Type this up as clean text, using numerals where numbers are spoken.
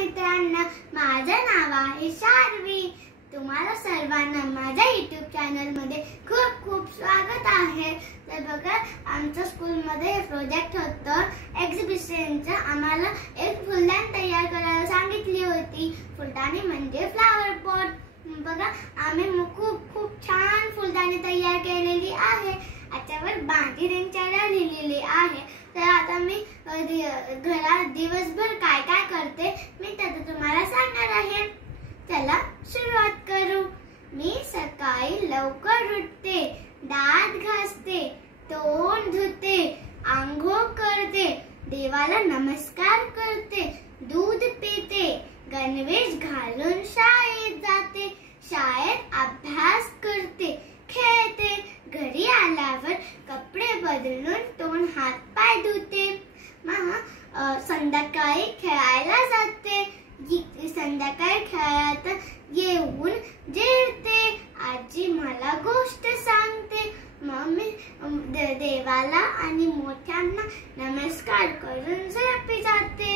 मित्रांनो, माझं नाव आहे शार्वी। तुम्हाला सर्वांना माझ्या YouTube चॅनल मध्ये खूप खूप स्वागत आहे। तर बघा, आमच्या स्कूल मध्ये प्रोजेक्ट होतं एक्झिबिशनचं। आम्हाला एक फुलदाणी तयार करायला सांगितली होती। फुलदाणी म्हणजे फ्लावर पॉट। बघा, आम्ही खूप खूप छान फुलदाणी तयार केलेली आहे। याच्यावर बांधीरेंचाला लिहिलेले आहे। तर आता मी घरात दिवसभर काय काय करते मी तर तुम्हाला सांगणार आहे। चला सुरुवात करू। मी सकाळी लवकर उठते, दात घासते, तोंड धुते, आंघोळ करते, देवाला नमस्कार करते, दूध पिते, गणवेश घालून शाळेत जाते, शाळेत अभ्यास करते, खेळते, घरी आल्यावर कपडे बदलून तोंड हात पाय धुते, संध्याकाळी खेळायला जाते, संध्याकाळी खेळात येऊन जेवते, आजी मला गोष्ट सांगते, मग मी देवाला आणि मोठ्यांना नमस्कार करून झोपी जाते।